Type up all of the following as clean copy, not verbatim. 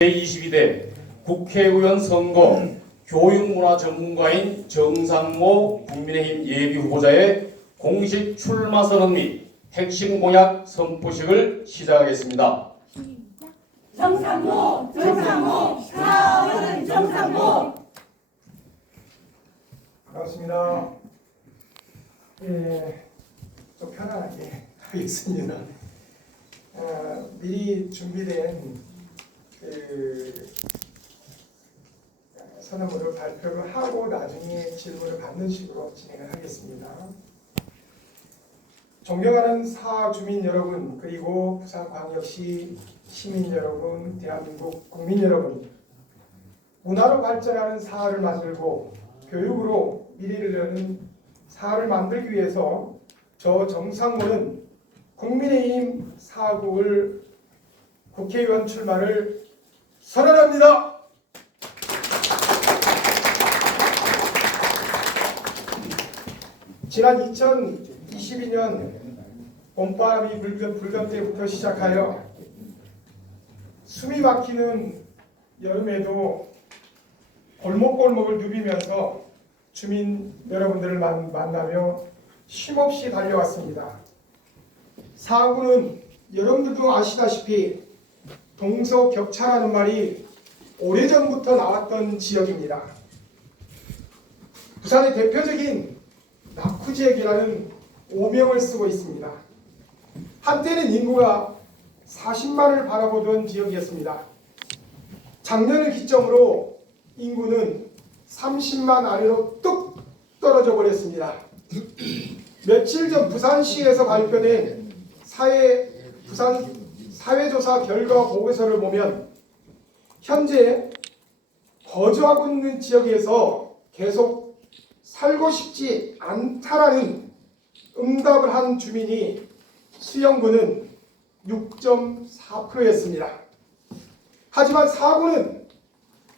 제22대 국회의원 선거 교육문화 전문가인 정상모 국민의힘 예비후보자의 공식 출마 선언 및 핵심 공약 선포식을 시작하겠습니다. 정상모, 사흘은 정상모. 반갑습니다. 좀 편안하게 하겠습니다. 미리 준비된 선언문을 발표를 하고 나중에 질문을 받는 식으로 진행을 하겠습니다. 존경하는 사주민 여러분, 그리고 부산광역시 시민 여러분, 대한민국 국민 여러분, 문화로 발전하는 사회를 만들고 교육으로 미래를 여는 사회를 만들기 위해서 저 정상모는 국민의힘 사구을 국회의원 출마를 선언합니다. 지난 2022년 봄바람이 불던 때부터 시작하여 숨이 막히는 여름에도 골목골목을 누비면서 주민 여러분들을 만나며 쉼없이 달려왔습니다. 사구는 여러분들도 아시다시피 동서격차라는 말이 오래전부터 나왔던 지역입니다. 부산의 대표적인 낙후지역이라는 오명을 쓰고 있습니다. 한때는 인구가 40만을 바라보던 지역이었습니다. 작년을 기점으로 인구는 30만 아래로 뚝 떨어져 버렸습니다. 며칠 전 부산시에서 발표된 부산 사회조사 결과 보고서를 보면 현재 거주하고 있는 지역에서 계속 살고 싶지 않다라는 응답을 한 주민이 수영구는 6.4%였습니다. 하지만 사구는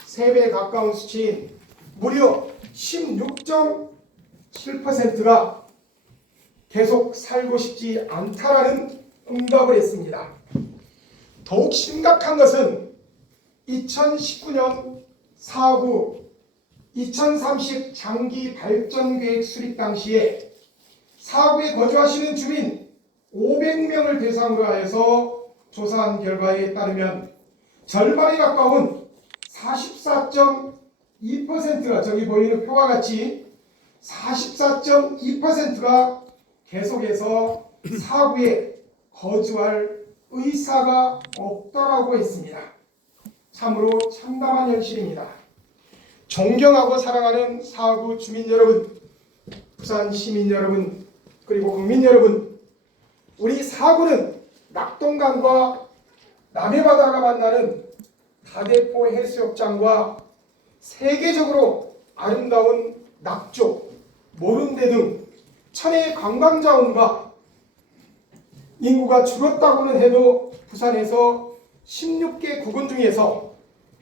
3배에 가까운 수치인 무려 16.7%가 계속 살고 싶지 않다라는 응답을 했습니다. 더욱 심각한 것은 2019년 사구 2030 장기 발전 계획 수립 당시에 사구에 거주하시는 주민 500명을 대상으로 하여서 조사한 결과에 따르면 절반에 가까운 44.2%가 저기 보이는 표와 같이 44.2%가 계속해서 사구에 거주할 의사가 없다라고 했습니다. 참으로 참담한 현실입니다. 존경하고 사랑하는 사구 주민 여러분, 부산 시민 여러분, 그리고 국민 여러분, 우리 사구는 낙동강과 남해바다가 만나는 다대포 해수욕장과 세계적으로 아름다운 낙조, 모른대 등 천혜의 관광자원과 인구가 줄었다고는 해도 부산에서 16개 구군 중에서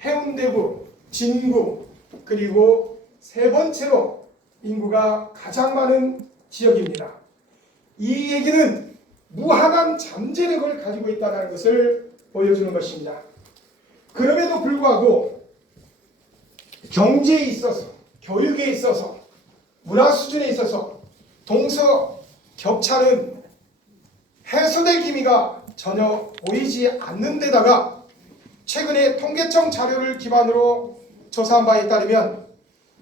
해운대구, 진구, 그리고 세 번째로 인구가 가장 많은 지역입니다. 이 얘기는 무한한 잠재력을 가지고 있다는 것을 보여주는 것입니다. 그럼에도 불구하고 경제에 있어서, 교육에 있어서, 문화 수준에 있어서 동서 격차는 해소될 기미가 전혀 보이지 않는 데다가 최근에 통계청 자료를 기반으로 조사한 바에 따르면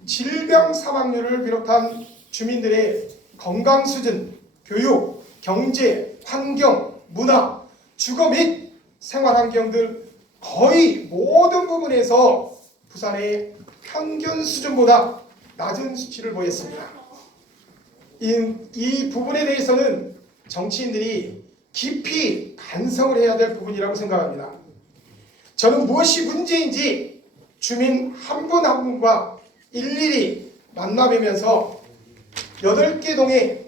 질병 사망률을 비롯한 주민들의 건강 수준, 교육, 경제, 환경, 문화, 주거 및 생활 환경 등 거의 모든 부분에서 부산의 평균 수준보다 낮은 수치를 보였습니다. 이 부분에 대해서는 정치인들이 깊이 반성을 해야 될 부분이라고 생각합니다. 저는 무엇이 문제인지 주민 한 분 한 분과 일일이 만나뵈면서 8개 동에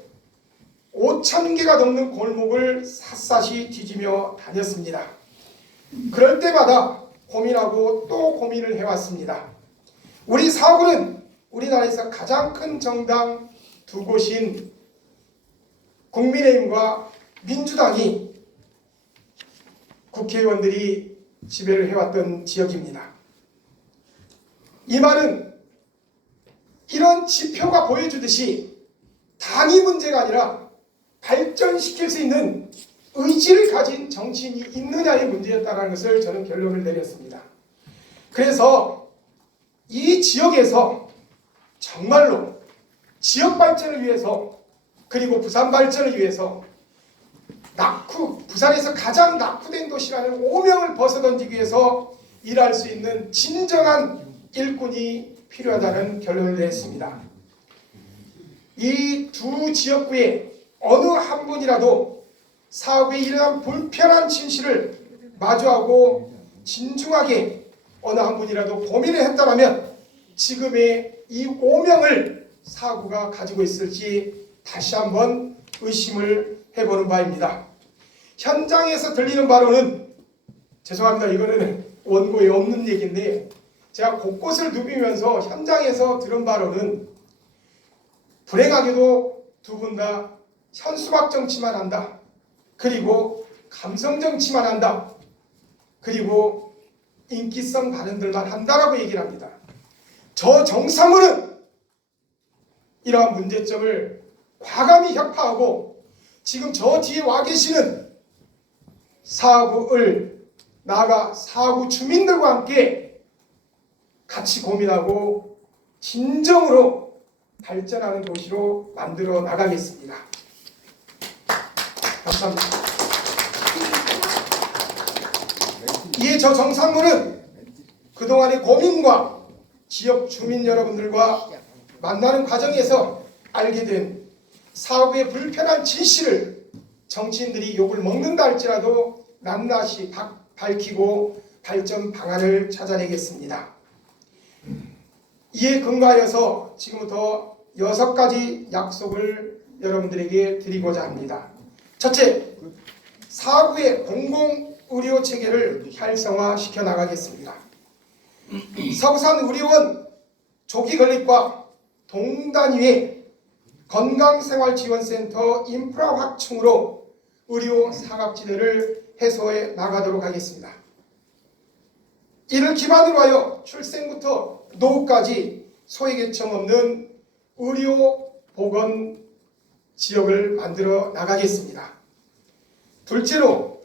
5,000개가 넘는 골목을 샅샅이 뒤지며 다녔습니다. 그럴 때마다 고민하고 또 고민을 해왔습니다. 우리 사구는 우리나라에서 가장 큰 정당 두 곳인 국민의힘과 민주당이 국회의원들이 지배를 해왔던 지역입니다. 이 말은 이런 지표가 보여주듯이 당이 문제가 아니라 발전시킬 수 있는 의지를 가진 정치인이 있느냐의 문제였다는 것을 저는 결론을 내렸습니다. 그래서 이 지역에서 정말로 지역 발전을 위해서 그리고 부산 발전을 위해서 부산에서 가장 낙후된 도시라는 오명을 벗어던지기 위해서 일할 수 있는 진정한 일꾼이 필요하다는 결론을 냈습니다. 이 두 지역구에 어느 한 분이라도 사업에 일어난 불편한 진실을 마주하고 진중하게 어느 한 분이라도 고민을 했다면 지금의 이 오명을 사구가 가지고 있을지 다시 한번 의심을 해보는 바입니다. 현장에서 들리는 바로는, 죄송합니다, 이거는 원고에 없는 얘기인데 제가 곳곳을 누비면서 현장에서 들은 바로는 불행하게도 두 분 다 현수막 정치만 한다, 그리고 감성 정치만 한다, 그리고 인기성 발언들만 한다라고 얘기를 합니다. 저 정상훈은 이러한 문제점을 과감히 혁파하고 지금 저 뒤에 와 계시는 사구을 나아가 사구 주민들과 함께 같이 고민하고 진정으로 발전하는 도시로 만들어 나가겠습니다. 감사합니다. 이에 저 정상문은 그동안의 고민과 지역 주민 여러분들과 만나는 과정에서 알게 된 사업의 불편한 진실을 정치인들이 욕을 먹는다 할지라도 낱낱이 밝히고 발전 방안을 찾아내겠습니다. 이에 근거하여서 지금부터 6가지 약속을 여러분들에게 드리고자 합니다. 첫째, 사구의 공공의료 체계를 활성화시켜 나가겠습니다. 서구산 의료원 조기 건립과 동단위의 건강생활지원센터 인프라 확충으로 의료 사각지대를 해소해 나가도록 하겠습니다. 이를 기반으로 하여 출생부터 노후까지 소외계층 없는 의료보건 지역을 만들어 나가겠습니다. 둘째로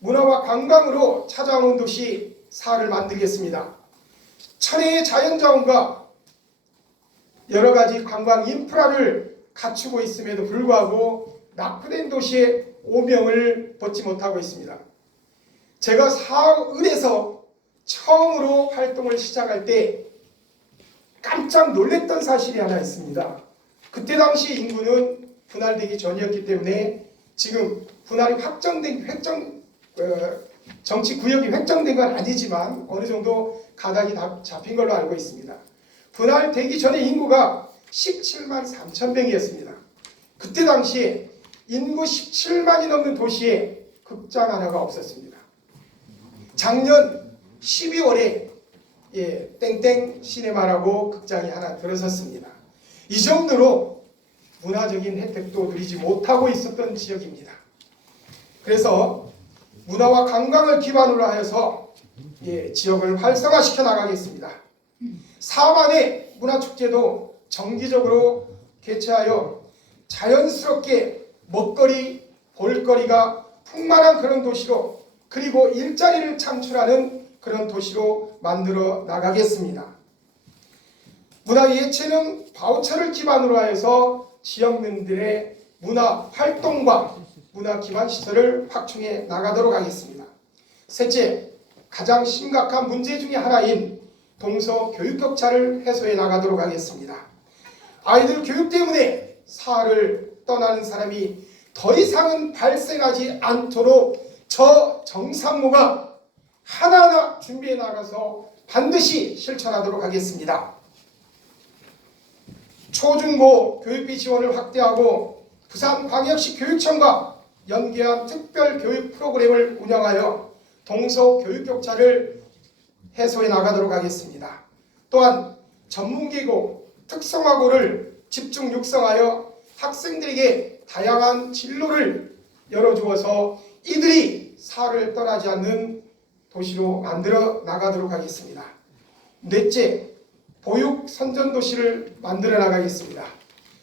문화와 관광으로 찾아오는 도시 사를 만들겠습니다. 천혜의 자연자원과 여러가지 관광 인프라를 갖추고 있음에도 불구하고 낙후된 도시의 오명을 벗지 못하고 있습니다. 제가 사을에서 처음으로 활동을 시작할 때 깜짝 놀랐던 사실이 하나 있습니다. 그때 당시 인구는 분할되기 전이었기 때문에 지금 분할이 정치 구역이 획정된 건 아니지만 어느 정도 가닥이 잡힌 걸로 알고 있습니다. 분할되기 전에 인구가 17만 3천 명이었습니다. 그때 당시에 인구 17만이 넘는 도시에 극장 하나가 없었습니다. 작년 12월에 땡땡 시네마라고 극장이 하나 들어섰습니다. 이 정도로 문화적인 혜택도 누리지 못하고 있었던 지역입니다. 그래서 문화와 관광을 기반으로 하여서 지역을 활성화시켜 나가겠습니다. 사만의 문화축제도 정기적으로 개최하여 자연스럽게 먹거리, 볼거리가 풍만한 그런 도시로, 그리고 일자리를 창출하는 그런 도시로 만들어 나가겠습니다. 문화예체능 바우처를 기반으로 하여서 지역민들의 문화 활동과 문화 기반 시설을 확충해 나가도록 하겠습니다. 셋째, 가장 심각한 문제 중에 하나인 동서 교육 격차를 해소해 나가도록 하겠습니다. 아이들 교육 때문에 사를 떠나는 사람이 더 이상은 발생하지 않도록 저 정상모가 하나하나 준비해 나가서 반드시 실천하도록 하겠습니다. 초중고 교육비 지원을 확대하고 부산광역시 교육청과 연계한 특별 교육 프로그램을 운영하여 동서 교육 격차를 해소해 나가도록 하겠습니다. 또한 전문기고 특성화고를 집중 육성하여 학생들에게 다양한 진로를 열어주어서 이들이 사를 떠나지 않는 도시로 만들어 나가도록 하겠습니다. 넷째, 보육 선전 도시를 만들어 나가겠습니다.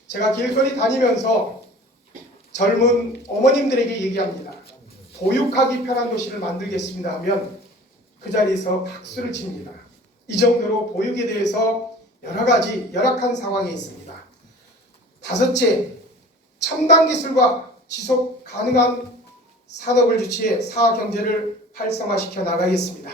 제가 길거리 다니면서 젊은 어머님들에게 얘기합니다. 보육하기 편한 도시를 만들겠습니다 하면 그 자리에서 박수를 칩니다. 이 정도로 보육에 대해서 여러 가지 열악한 상황에 있습니다. 다섯째, 첨단 기술과 지속 가능한 산업을 주취해 사회 경제를 활성화시켜 나가겠습니다.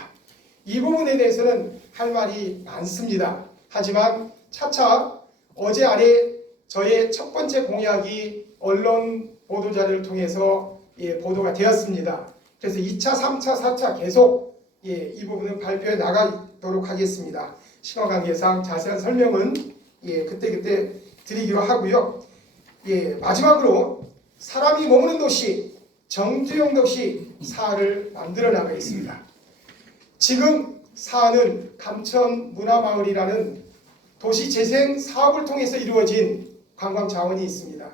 이 부분에 대해서는 할 말이 많습니다. 하지만 차차 어제 아래 저의 첫 번째 공약이 언론 보도자료를 통해서 보도가 되었습니다. 그래서 2차, 3차, 4차 계속 이 부분은 발표해 나가도록 하겠습니다. 시간 관계상 자세한 설명은 그때 드리기로 하고요. 마지막으로 사람이 머무는 도시, 정주영 도시 사를 만들어 나가겠습니다. 지금 사는 감천문화마을이라는 도시재생 사업을 통해서 이루어진 관광 자원이 있습니다.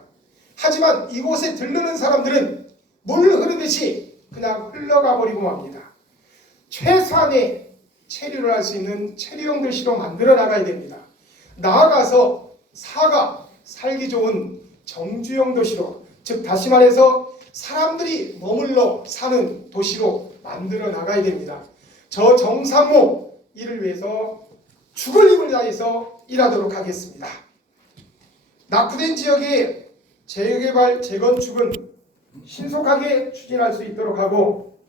하지만 이곳에 들르는 사람들은 물 흐르듯이 그냥 흘러가 버리고 맙니다. 최소한의 체류를 할 수 있는 체류용 도시로 만들어 나가야 됩니다. 나아가서 사가 살기 좋은 정주영 도시로, 즉 다시 말해서 사람들이 머물러 사는 도시로 만들어 나가야 됩니다. 저 정상호 이를 위해서 죽을 힘을 다해서 일하도록 하겠습니다. 낙후된 지역의 재개발, 재건축은 신속하게 추진할 수 있도록 하고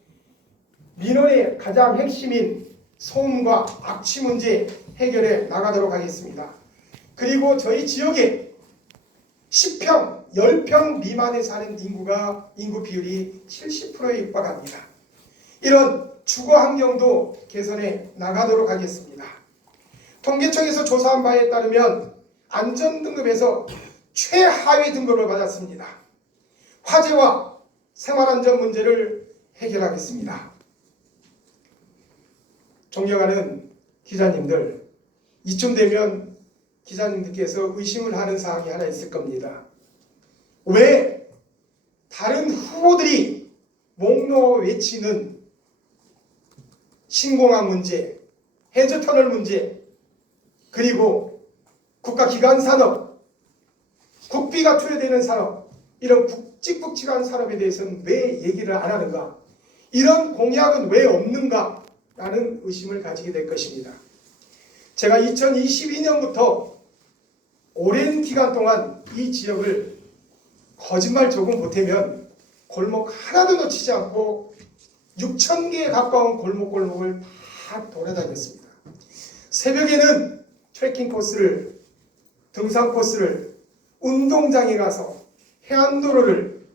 민원의 가장 핵심인 소음과 악취 문제 해결해 나가도록 하겠습니다. 그리고 저희 지역에 10평, 10평 미만에 사는 인구 비율이 70%에 육박합니다. 이런 주거 환경도 개선해 나가도록 하겠습니다. 통계청에서 조사한 바에 따르면 안전등급에서 최하위 등급을 받았습니다. 화재와 생활안전 문제를 해결하겠습니다. 존경하는 기자님들, 이쯤 되면 기자님들께서 의심을 하는 사항이 하나 있을 겁니다. 왜 다른 후보들이 목놓아 외치는 신공항 문제, 해저터널 문제, 그리고 국가기관 산업, 국비가 투여되는 산업, 이런 굵직굵직한 산업에 대해서는 왜 얘기를 안 하는가? 이런 공약은 왜 없는가? 라는 의심을 가지게 될 것입니다. 제가 2022년부터 오랜 기간 동안 이 지역을 거짓말 조금 보태면 골목 하나도 놓치지 않고 6,000개에 가까운 골목골목을 다 돌아다녔습니다. 새벽에는 트레킹 코스를, 등산 코스를, 운동장에 가서 해안도로를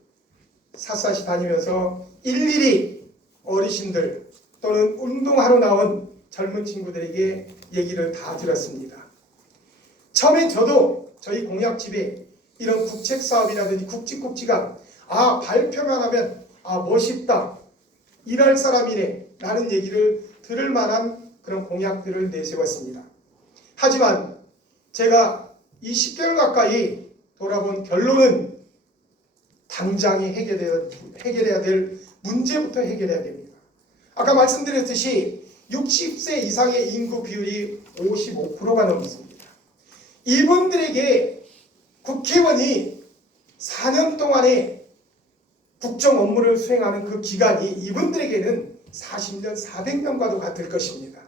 샅샅이 다니면서 일일이 어르신들 또는 운동하러 나온 젊은 친구들에게 얘기를 다 들었습니다. 처음엔 저도 저희 공약집에 이런 국책사업이라든지 굵직굵직한 발표만 하면 멋있다, 일할 사람이네 라는 얘기를 들을 만한 그런 공약들을 내세웠습니다. 하지만 제가 이 10개월 가까이 돌아본 결론은 당장에 해결해야 될 문제부터 해결해야 됩니다. 아까 말씀드렸듯이 60세 이상의 인구 비율이 55%가 넘습니다. 이분들에게 국회의원이 4년 동안에 국정 업무를 수행하는 그 기간이 이분들에게는 40년 400년과도 같을 것입니다.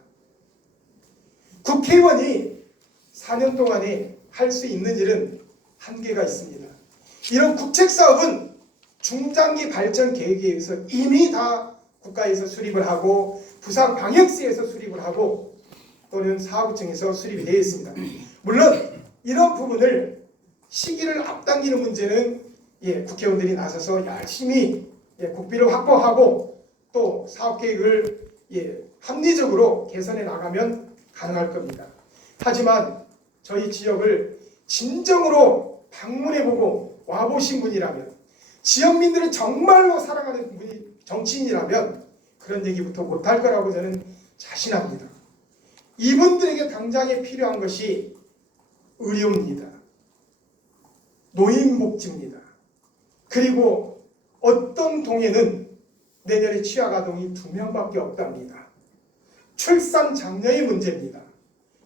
국회의원이 4년 동안에 할 수 있는 일은 한계가 있습니다. 이런 국책사업은 중장기 발전 계획에 의해서 이미 다 국가에서 수립을 하고 부산광역시에서 수립을 하고 또는 사업청에서 수립이 되어 있습니다. 물론 이런 부분을 시기를 앞당기는 문제는 국회의원들이 나서서 열심히 국비를 확보하고 또 사업계획을 합리적으로 개선해 나가면 가능할 겁니다. 하지만 저희 지역을 진정으로 방문해보고 와보신 분이라면, 지역민들을 정말로 사랑하는 분이 정치인이라면 그런 얘기부터 못할 거라고 저는 자신합니다. 이분들에게 당장에 필요한 것이 의료입니다. 노인복지입니다. 그리고 어떤 동에는 내년에 취약 아동이 2명밖에 없답니다. 출산 장려의 문제입니다.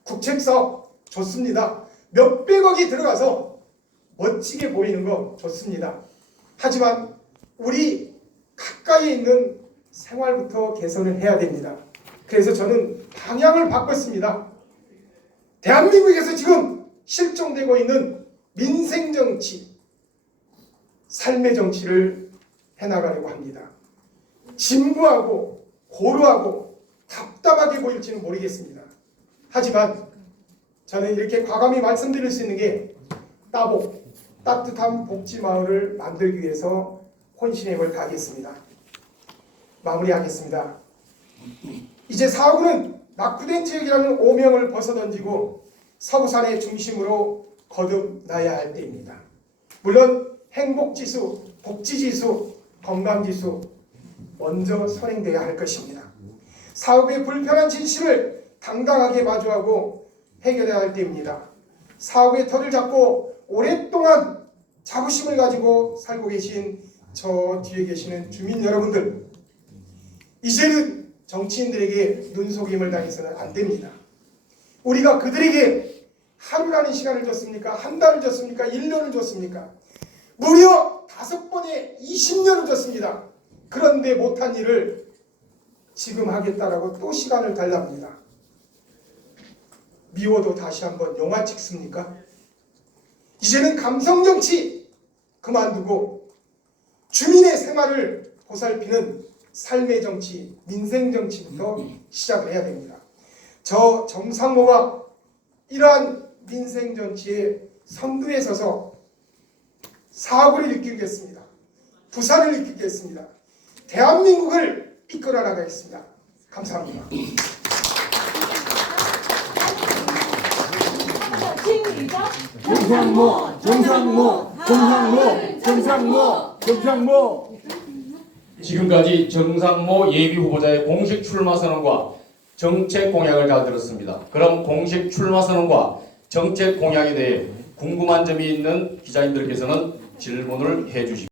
국책사업 좋습니다. 몇백억이 들어가서 멋지게 보이는 거 좋습니다. 하지만 우리 가까이 있는 생활부터 개선을 해야 됩니다. 그래서 저는 방향을 바꿨습니다. 대한민국에서 지금 실종되고 있는 민생정치, 삶의 정치를 해나가려고 합니다. 진부하고 고루하고 답답하게 보일지는 모르겠습니다. 하지만 저는 이렇게 과감히 말씀드릴 수 있는 게 따복, 따뜻한 복지마을을 만들기 위해서 혼신의 힘을 다하겠습니다. 마무리하겠습니다. 이제 사구는 낙후된 지역이라는 오명을 벗어던지고 서부산의 중심으로 거듭나야 할 때입니다. 물론 행복지수, 복지지수, 건강지수 먼저 선행돼야 할 것입니다. 사업의 불편한 진실을 당당하게 마주하고 해결해야 할 때입니다. 사업의 털을 잡고 오랫동안 자부심을 가지고 살고 계신 저 뒤에 계시는 주민 여러분들, 이제는 정치인들에게 눈속임을 당해서는 안 됩니다. 우리가 그들에게 하루라는 시간을 줬습니까? 한 달을 줬습니까? 1년을 줬습니까? 무려 5번에 20년을 줬습니다. 그런데 못한 일을 지금 하겠다라고 또 시간을 달랍니다. 미워도 다시 한번 영화 찍습니까? 이제는 감성정치 그만두고 주민의 생활을 보살피는 삶의 정치, 민생정치부터 시작을 해야 됩니다. 저 정상모가 이러한 민생정치의 선두에 서서 사고를 일으키겠습니다. 부산을 일으키겠습니다. 대한민국을 이끌어 나가겠습니다. 감사합니다. 정상모, 정상모, 정상모, 정상모, 정상모. 지금까지 정상모 예비 후보자의 공식 출마 선언과 정책 공약을 잘 들었습니다. 그럼 공식 출마 선언과 정책 공약에 대해 궁금한 점이 있는 기자님들께서는 질문을 해주십시오.